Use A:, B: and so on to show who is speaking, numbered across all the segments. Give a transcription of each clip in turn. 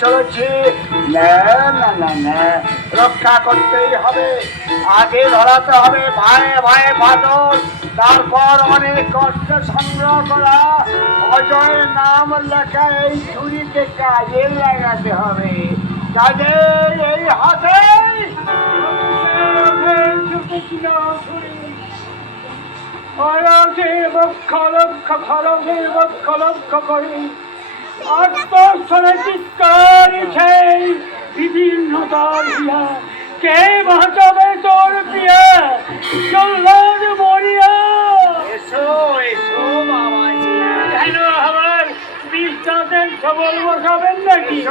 A: চলেছি। না না না না। রক্ষা করতেই হবে। আগে ধরাতে হবে। ভাই ভাই বাদল। তারপর অনেক কষ্ট সংগ্রহ করা। অজয়ের নাম লেখা এই ছুরিতে কাজে লাগাতে হবে। কাজে এই হাতে লক্ষ লক্ষ খরচে লক্ষ লক্ষ করি। আত্মস্বরে চিৎকার সেই বিভিন্ন দলিয়া কে বাঁচাবে তোর প্রিয়া? চল্লাদ মরিয়া। এসো এসো বাবা কেন আমার বিশ্বাসের সবল বসাবেন নাকি?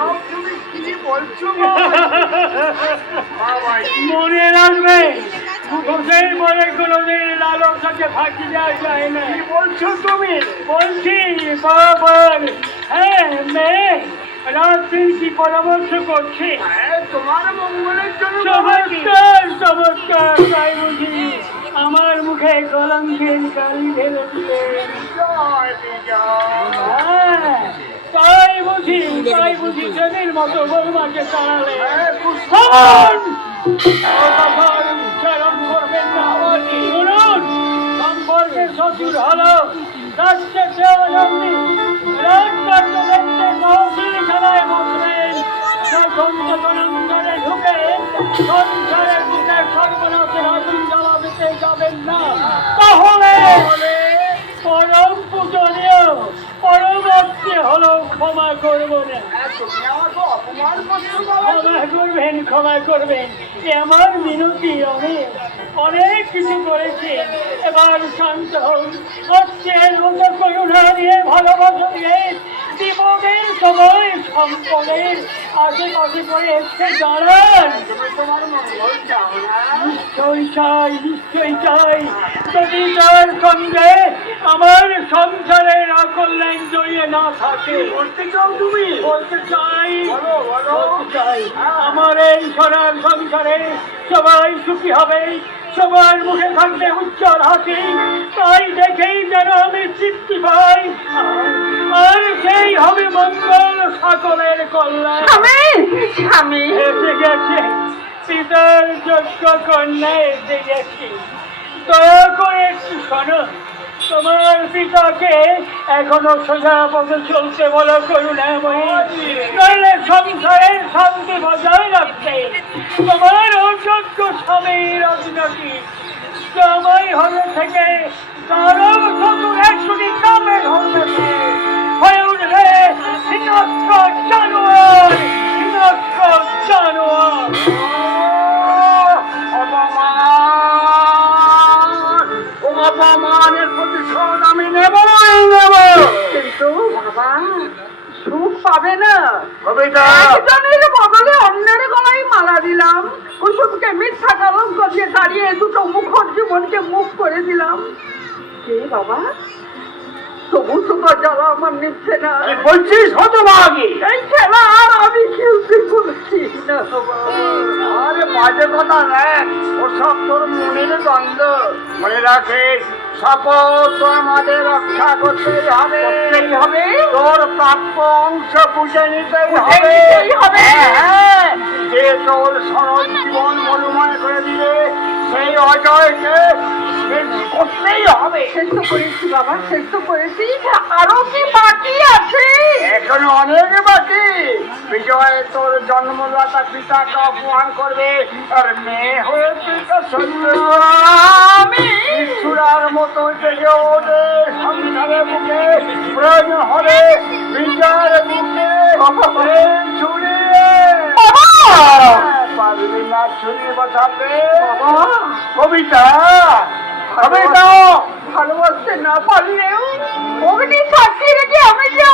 A: মনে রাখবে মুখোশের পরে কোনোদিন লালসাকে ফাঁকি দেওয়া যায় না। কি বলছো তুমি? বলছি বাবার হ্যাঁ মেয়ে পরামর্শ করছে। তোমার মঙ্গলের জন্য চমৎকার চমৎকার তাই বুঝি আমার মুখে কলঙ্কের গালি ঢেলে দিলে। হ্যাঁ, তাই বুঝি তাই বুঝি সেদিন মতো বৌমাকে তাড়ালে। সন্তরে ঢুকে সংসারের দিকে সর্বনাশের আগুন জ্বালাতে যাবেন না। তাহলে পরম পূজনীয় পরবর্তী হলো ক্ষমা করব না ক্ষমা করবেন ক্ষমা করবেন। আমার মিনতি আমি অনেক কিছু করেছি। এবার শান্ত হন অর্থের মতো করুণা দিয়ে ভালোবাসা দিয়ে সময় সম্পদের আশেপাশে করে এসে দাঁড়ান নিশ্চয়ই চাই নিশ্চয়ই চাই। যদি তার সঙ্গে আমার সংসারের আকল্যাণ জড়িয়ে না থাকে বলতে চাও তুমি? বলতে চাই বলতে চাই আমার এই সোনার সংসারে সবাই সুখী হবে। সবার মুখে থাকবে উজ্জ্বল হাসি তাই দেখেই যেন আমি তৃপ্তি পাই। আর সেই হবে মঙ্গল সকলের কল্যাণ।
B: আমি
A: এসে গেছে পিতার যোগ্য কন্যা এসে গেছি দয়া করে একটু শোনো। তোমার পিতাকে এখনও সোজা পথে চলতে বলো করুণাময়ী। নইলে সংসারের শান্তি বজায় রাখতে তোমার অযোগ্য স্বামীর অধিনতি জামাই হলে থেকে কারও শুধু একশোটি কামের হবে হয়ে উঠবে
B: কবিতা।
C: একজনের বদলে অন্যের গলায় মালা দিলাম। কুসুমকে মিথ্যা কলঙ্ক দিয়ে দাঁড়িয়ে দুটো মুখর জীবনকে মুখ করে দিলাম। কে বাবা? তবু তো জ্বালা আমার নিচ্ছে না।
B: বলছিস হতভাগী?
C: এই খেলা আর আমি খেলতে বলছি না।
B: আরে বাজে কথা দেখ ওসব তোর মনের দ্বন্দ্ব মনে রাখিস শপথ আমাদের রক্ষা করতেই হবে
C: করতেই হবে?
B: তোর প্রাপ্য অংশ বুঝে নিতেই হবে
C: হবে?
B: হ্যাঁ, যে তোর সরল জীবন মরুময় করে দিলে সেই অজয়কে করতেই হবে।
C: শেষ তো করেছি বাবা শেষ তো করেছি। আরও কি বাকি আছে?
B: এখন অনেক বাকি। বিজয় তোর জন্মদাতা পিতাকে অপমান করবে। আর মেয়ে হয়ে
C: আমি
B: চূড়ার মতো বুকে। প্রয়োজন হলে বিজয়ের! পারবি না ছুরি বাঁচাতে কবিতা কবিতা।
C: ভালোবাসতে না পারলেও অগ্নি সাক্ষী রেখে আমি যে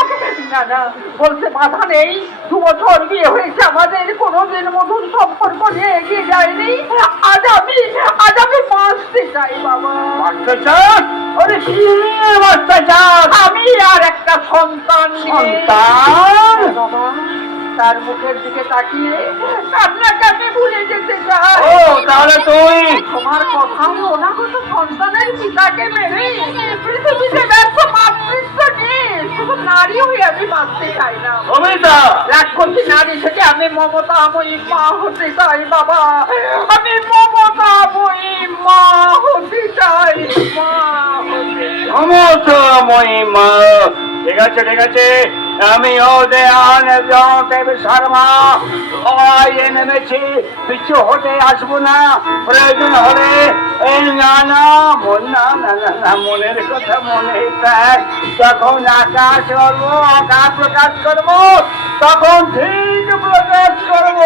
C: না না বলতে বাধা নেই। দু বছর বিয়ে হয়েছে আমাদের কোনোদিন মধুর সম্পর্ক নিয়ে এগিয়ে যায়নি। আজ আমি আজ আমি বাঁচতে চাই বাবা।
B: বাঁচতে চাস? ওরে কি? বাঁচতে চাস?
C: আমি আর একটা সন্তান
B: সন্তান?
C: বাবা। তার মুখের দিকে তাকিয়ে আপনাকে আমি ভুলে যেতে চাই।
B: ও তাহলে তুই?
C: তোমার কথা অনাগত সন্তানের পিতাকে মেরে? পৃথিবীতে ব্যর্থ মাতৃত্ব নিয়ে শুধু নারী হয়ে আমি বাঁচতে চাই না।
B: কবিতা
C: রাক্ষসী নারী থেকে আমি মমতাময়ী মা হতে চাই বাবা। আমি মমতাময়ী মা হতে চাই মা হতে চাই।
B: ক্ষমতাময়ী মা। ঠিক আছে ঠিক আছে। আমি দেয়ান দেব শর্মা। সবাই নেমেছি পিছু হতে আসব না। প্রয়োজন হলে, এই না না, মন, না মনের কথা মনে থাক যখন আকাশ করব, আকাশ প্রকাশ করব, তখন ঠিক প্রকাশ করব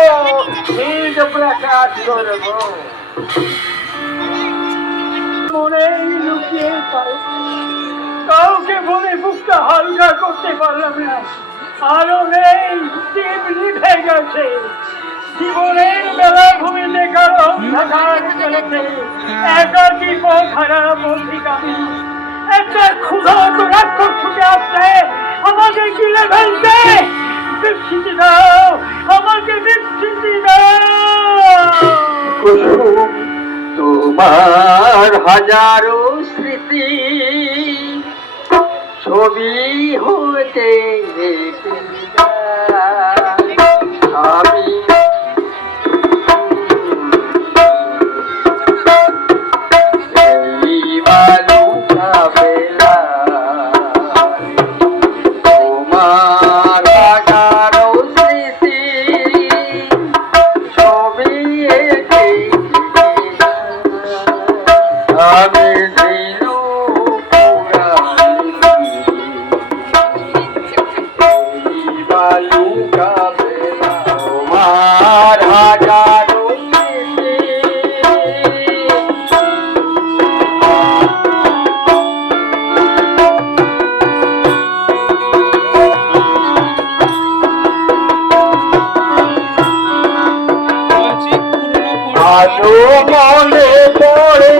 B: ঠিক প্রকাশ করব। মনেই লুকিয়ে পাই কাউকে বলে বুকটা হালকা করতে পারলাম না। আরও নেই জীব নিভে গেছে। জীবনের বেলা ভূমিতে কারও অন্ধকার চলেছে। একাকি পথ হারা বন্দি একটা ক্ষুধা রাক্ষস ছুটে আসছে। আমাকে গিলে ফেলছে। বিচ্ছিতি দাও, আমাকে বিচ্ছিতি দাও।
C: তোমার হাজারো ছবি হতে দেখি ভালো মনে পড়ে